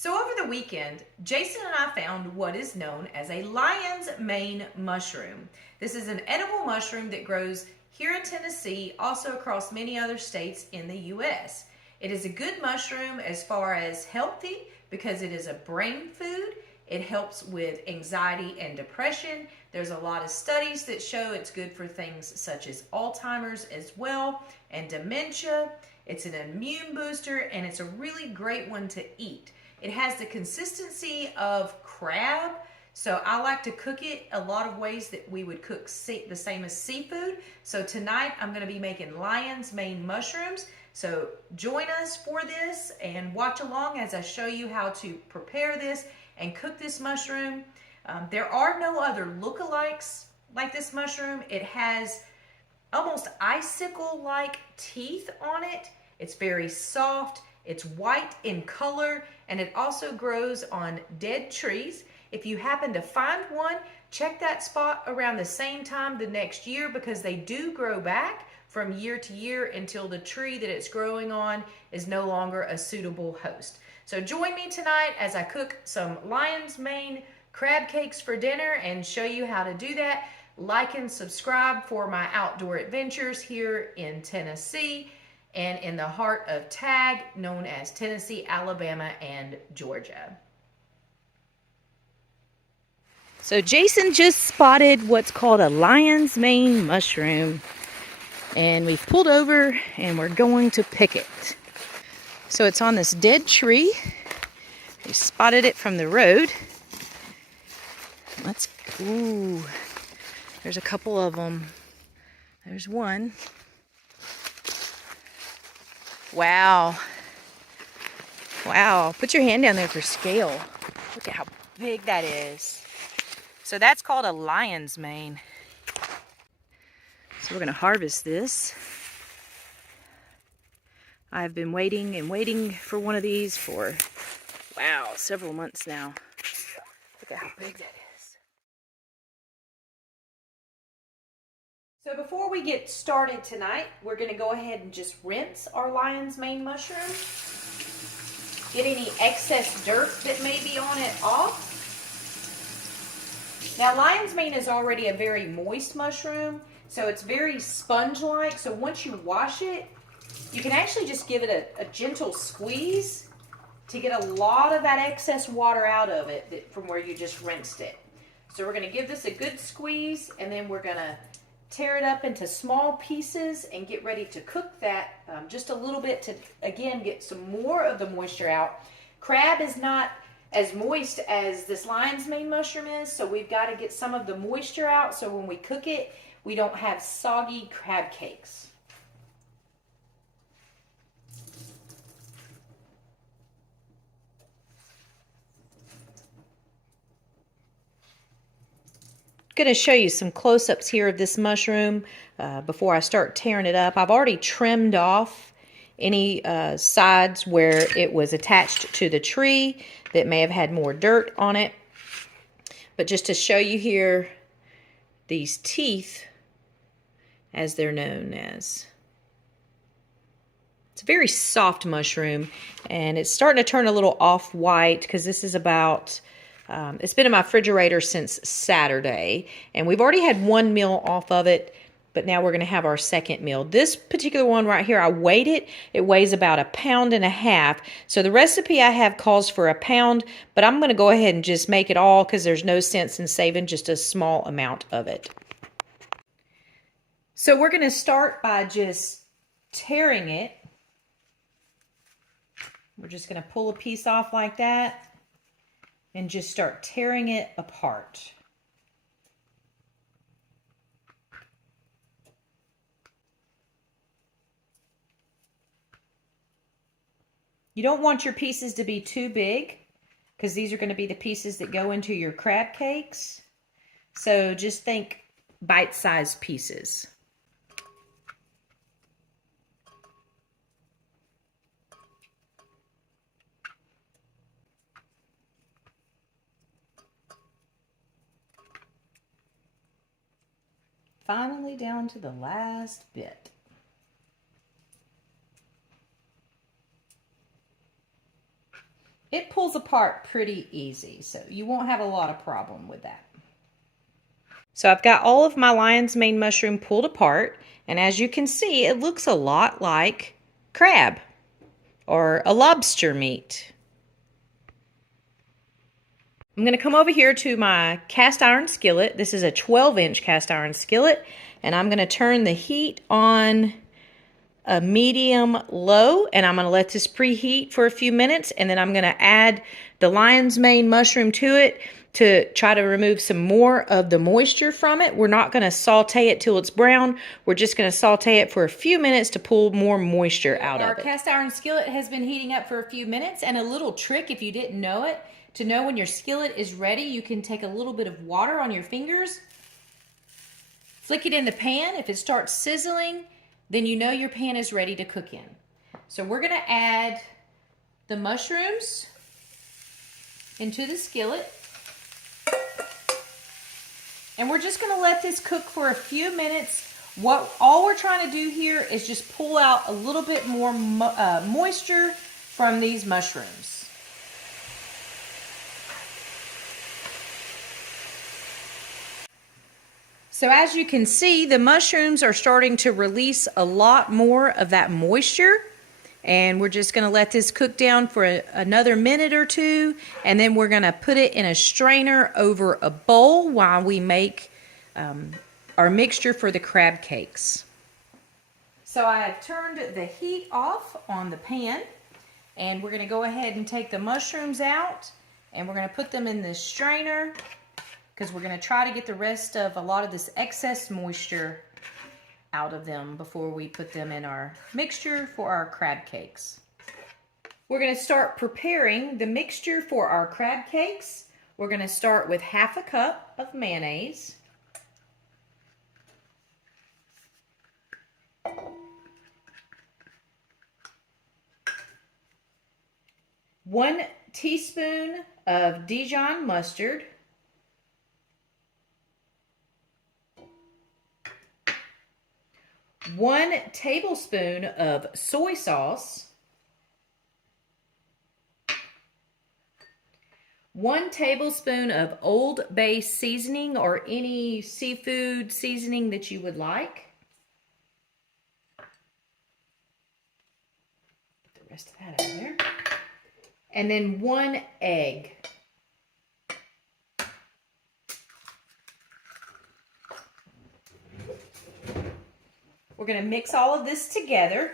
So over the weekend, Jason and I found what is known as a lion's mane mushroom. This is an edible mushroom that grows here in Tennessee, also across many other states in the U.S. It is a good mushroom as far as healthy because it is a brain food. It helps with anxiety and depression. There's a lot of studies that show it's good for things such as Alzheimer's as well and dementia. It's an immune booster and it's a really great one to eat. It has the consistency of crab, so I like to cook it a lot of ways that we would cook the same as seafood. So tonight I'm going to be making lion's mane mushrooms. So join us for this and watch along as I show you how to prepare this and cook this mushroom. There are no other lookalikes like this mushroom. It has almost icicle-like teeth on it. It's very soft. It's white in color, and it also grows on dead trees. If you happen to find one, check that spot around the same time the next year because they do grow back from year to year until the tree that it's growing on is no longer a suitable host. So join me tonight as I cook some lion's mane crab cakes for dinner and show you how to do that. Like and subscribe for my outdoor adventures here in Tennessee and in the heart of TAG, known as Tennessee, Alabama, and Georgia. So Jason just spotted what's called a lion's mane mushroom, and we've pulled over and we're going to pick it. So it's on this dead tree. We spotted it from the road. Ooh, there's a couple of them. There's one. Wow. Wow. Put your hand down there for scale. Look at how big that is. So that's called a lion's mane. So we're going to harvest this. I've been waiting and waiting for one of these for, wow, several months now. Look at how big that is. So before we get started tonight, we're going to go ahead and just rinse our lion's mane mushroom. Get any excess dirt that may be on it off. Now lion's mane is already a very moist mushroom, so it's very sponge-like. So once you wash it, you can actually just give it a gentle squeeze to get a lot of that excess water out of it from where you just rinsed it. So we're going to give this a good squeeze, and then we're going to tear it up into small pieces and get ready to cook that just a little bit to, again, get some more of the moisture out. Crab is not as moist as this lion's mane mushroom is, so we've got to get some of the moisture out so when we cook it, we don't have soggy crab cakes. Going to show you some close-ups here of this mushroom before I start tearing it up. I've already trimmed off any sides where it was attached to the tree that may have had more dirt on it. But just to show you here, these teeth, as they're known as. It's a very soft mushroom, and it's starting to turn a little off-white because this is about... it's been in my refrigerator since Saturday, and we've already had one meal off of it, but now we're going to have our second meal. This particular one right here, I weighed it. It weighs about 1.5 pounds. So the recipe I have calls for 1 pound, but I'm going to go ahead and just make it all because there's no sense in saving just a small amount of it. So we're going to start by just tearing it. We're just going to pull a piece off like that and just start tearing it apart. You don't want your pieces to be too big because these are going to be the pieces that go into your crab cakes. So just think bite-sized pieces. Finally down to the last bit. it pulls apart pretty easy, so you won't have a lot of problem with that. So I've got all of my lion's mane mushroom pulled apart, and as you can see, it looks a lot like crab or a lobster meat. I'm going to come over here to my cast iron skillet. This is a 12-inch cast iron skillet, and I'm going to turn the heat on a medium low, and I'm going to let this preheat for a few minutes, and then I'm going to add the lion's mane mushroom to it to try to remove some more of the moisture from it. We're not going to saute it till it's brown. We're just going to saute it for a few minutes to pull more moisture out of it. Our cast iron skillet has been heating up for a few minutes, and a little trick, if you didn't know it, to know when your skillet is ready, you can take a little bit of water on your fingers, flick it in the pan. If it starts sizzling, then you know your pan is ready to cook in. So we're going to add the mushrooms into the skillet. And we're just going to let this cook for a few minutes. All we're trying to do here is just pull out a little bit more moisture from these mushrooms. So as you can see, the mushrooms are starting to release a lot more of that moisture. And we're just going to let this cook down for another minute or two. And then we're going to put it in a strainer over a bowl while we make our mixture for the crab cakes. So I have turned the heat off on the pan. And we're going to go ahead and take the mushrooms out. And we're going to put them in the strainer, because we're going to try to get the rest of a lot of this excess moisture out of them before we put them in our mixture for our crab cakes. We're going to start preparing the mixture for our crab cakes. We're going to start with half a cup of mayonnaise, 1 teaspoon of Dijon mustard, 1 tablespoon of soy sauce, 1 tablespoon of Old Bay seasoning or any seafood seasoning that you would like. Put the rest of that out there. And then 1 egg. We're going to mix all of this together.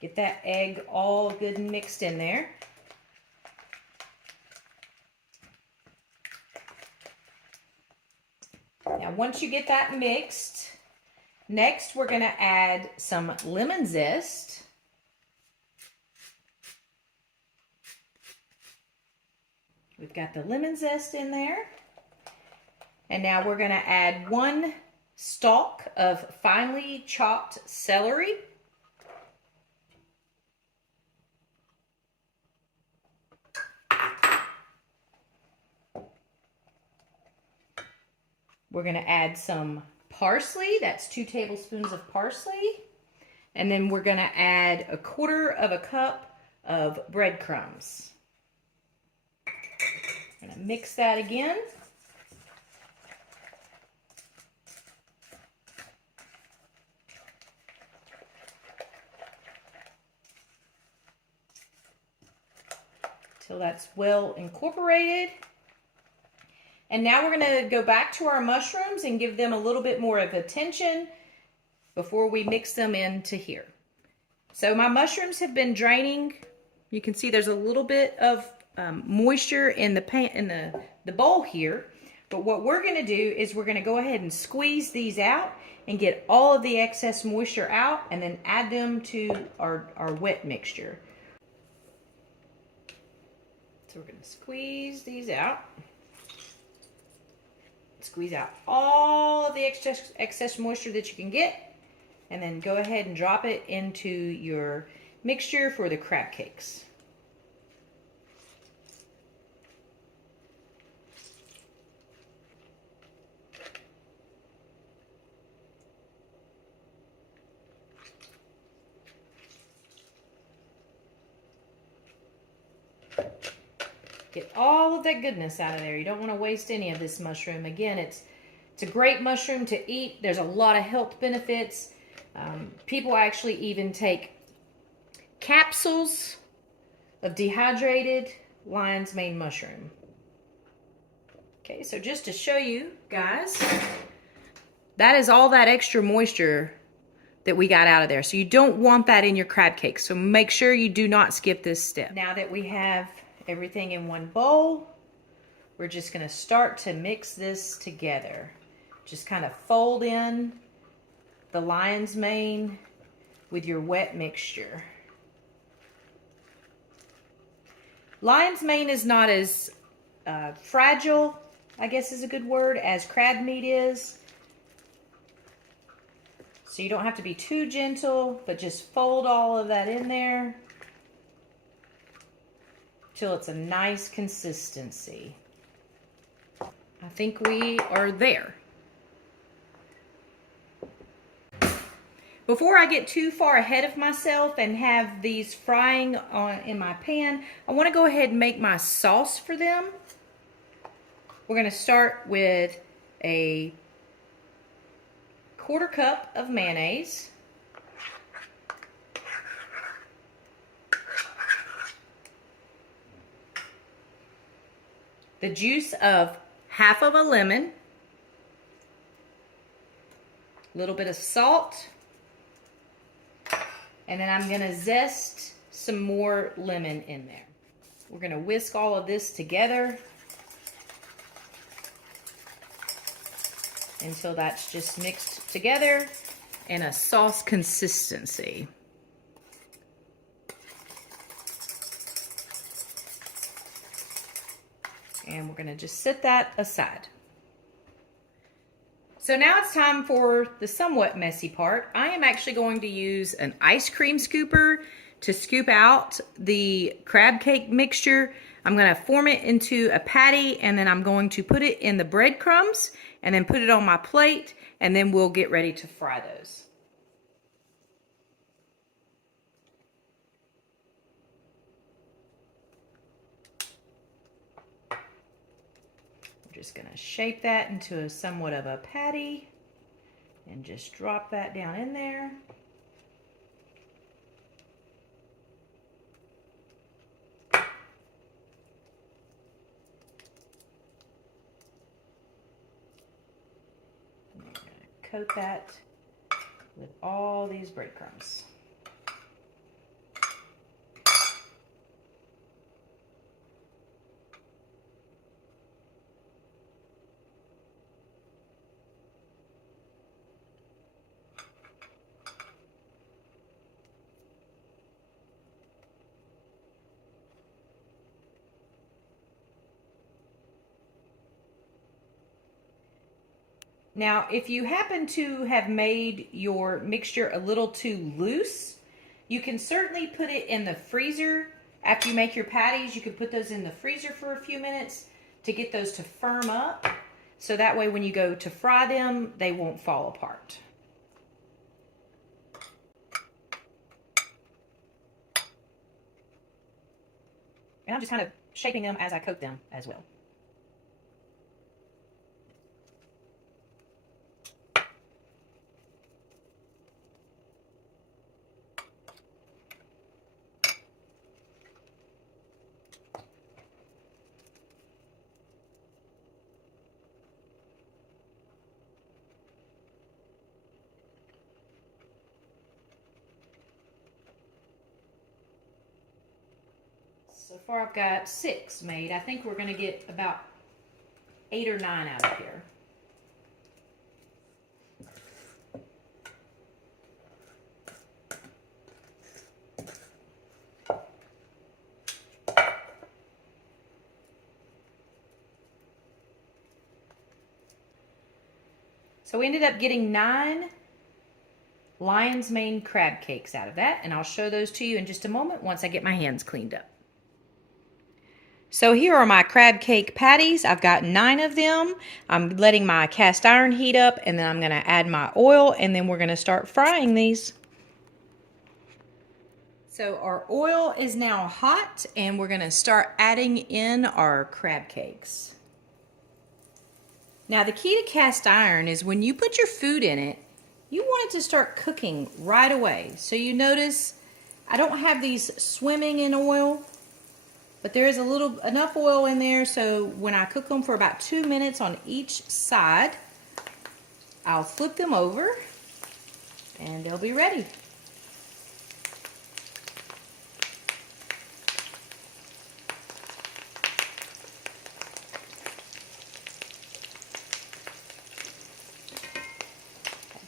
Get that egg all good and mixed in there. Now, once you get that mixed, next we're going to add some lemon zest. We've got the lemon zest in there. And now we're going to add 1 stalk of finely chopped celery. We're going to add some parsley. That's 2 tablespoons of parsley. And then we're going to add 1/4 cup of breadcrumbs. I'm going to mix that again. Till that's well incorporated. And now we're going to go back to our mushrooms and give them a little bit more of attention before we mix them into here. So my mushrooms have been draining. You can see there's a little bit of moisture in the pan, in the bowl here. But what we're going to do is we're going to go ahead and squeeze these out and get all of the excess moisture out, and then add them to our wet mixture. So we're going to squeeze these out. Squeeze out all of the excess moisture that you can get, and then go ahead and drop it into your mixture for the crab cakes. Get all of that goodness out of there. You don't want to waste any of this mushroom. Again, it's a great mushroom to eat. There's a lot of health benefits. People actually even take capsules of dehydrated lion's mane mushroom. Okay, so just to show you guys, that is all that extra moisture that we got out of there. So you don't want that in your crab cake. So make sure you do not skip this step. Now that we have everything in one bowl, we're just gonna start to mix this together. Just kind of fold in the lion's mane with your wet mixture. Lion's mane is not as fragile, I guess is a good word, as crab meat is. So you don't have to be too gentle, but just fold all of that in there till it's a nice consistency. I think we are there. Before I get too far ahead of myself and have these frying in my pan, I want to go ahead and make my sauce for them. We're going to start with a 1/4 cup of mayonnaise. The juice of 1/2 of a lemon. A little bit of salt. And then I'm going to zest some more lemon in there. We're going to whisk all of this together until that's just mixed together in a sauce consistency. And we're going to just set that aside. So now it's time for the somewhat messy part. I am actually going to use an ice cream scooper to scoop out the crab cake mixture. I'm going to form it into a patty, and then I'm going to put it in the breadcrumbs and then put it on my plate, and then we'll get ready to fry those. Just going to shape that into somewhat of a patty and just drop that down in there. And I'm going to coat that with all these breadcrumbs. Now, if you happen to have made your mixture a little too loose, you can certainly put it in the freezer. After you make your patties, you can put those in the freezer for a few minutes to get those to firm up. So that way when you go to fry them, they won't fall apart. And I'm just kind of shaping them as I coat them as well. So far I've got 6 made. I think we're going to get about 8 or 9 out of here. So we ended up getting 9 lion's mane crab cakes out of that, and I'll show those to you in just a moment once I get my hands cleaned up. So here are my crab cake patties. I've got 9 of them. I'm letting my cast iron heat up, and then I'm going to add my oil, and then we're going to start frying these. So our oil is now hot and we're gonna start adding in our crab cakes. Now the key to cast iron is when you put your food in it, you want it to start cooking right away. So you notice I don't have these swimming in oil, but there is enough oil in there so when I cook them for about 2 minutes on each side, I'll flip them over and they'll be ready.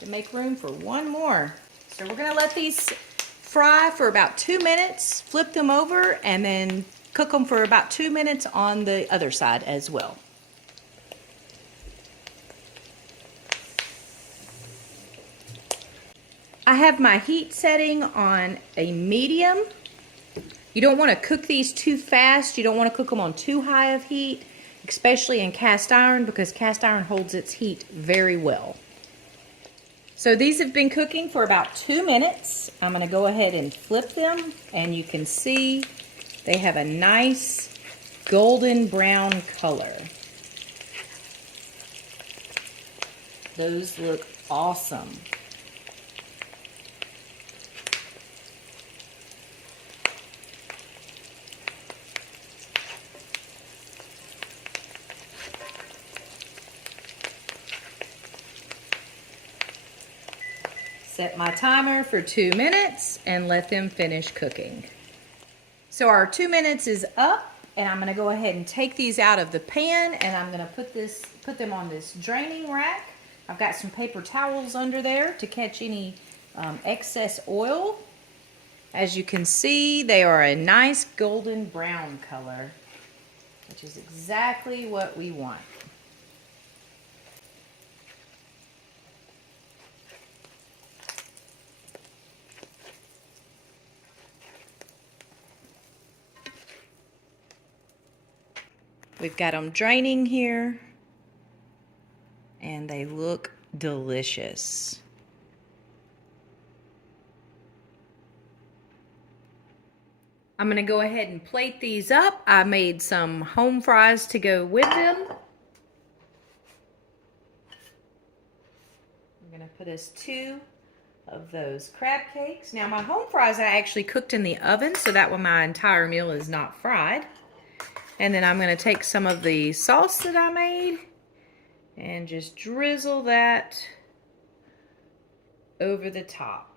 To make room for one more. So we're gonna let these fry for about 2 minutes, flip them over, and then cook them for about 2 minutes on the other side as well. I have my heat setting on a medium. You don't want to cook these too fast. You don't want to cook them on too high of heat, especially in cast iron, because cast iron holds its heat very well. So these have been cooking for about 2 minutes. I'm going to go ahead and flip them, and you can see they have a nice golden brown color. Those look awesome. Set my timer for 2 minutes and let them finish cooking. So our 2 minutes is up, and I'm going to go ahead and take these out of the pan, and I'm going to put them on this draining rack. I've got some paper towels under there to catch any excess oil. As you can see, they are a nice golden brown color, which is exactly what we want. We've got them draining here, and they look delicious. I'm going to go ahead and plate these up. I made some home fries to go with them. I'm going to put us 2 of those crab cakes. Now my home fries I actually cooked in the oven, so that way my entire meal is not fried. And then I'm going to take some of the sauce that I made and just drizzle that over the top.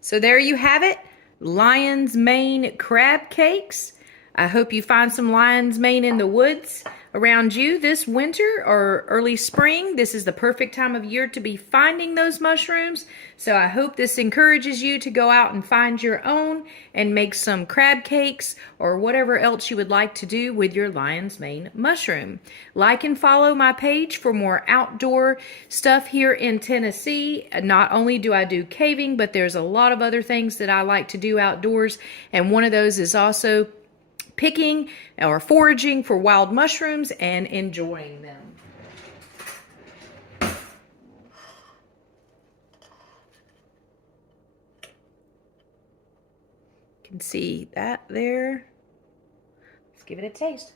So there you have it, Lion's Mane crab cakes. I hope you find some lion's mane in the woods around you this winter or early spring. This is the perfect time of year to be finding those mushrooms. So I hope this encourages you to go out and find your own and make some crab cakes or whatever else you would like to do with your lion's mane mushroom. Like and follow my page for more outdoor stuff here in Tennessee. Not only do I do caving, but there's a lot of other things that I like to do outdoors. And one of those is also picking or foraging for wild mushrooms and enjoying them. You can see that there. Let's give it a taste.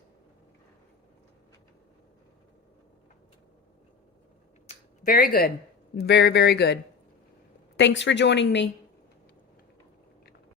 Very good. Very, very good. Thanks for joining me.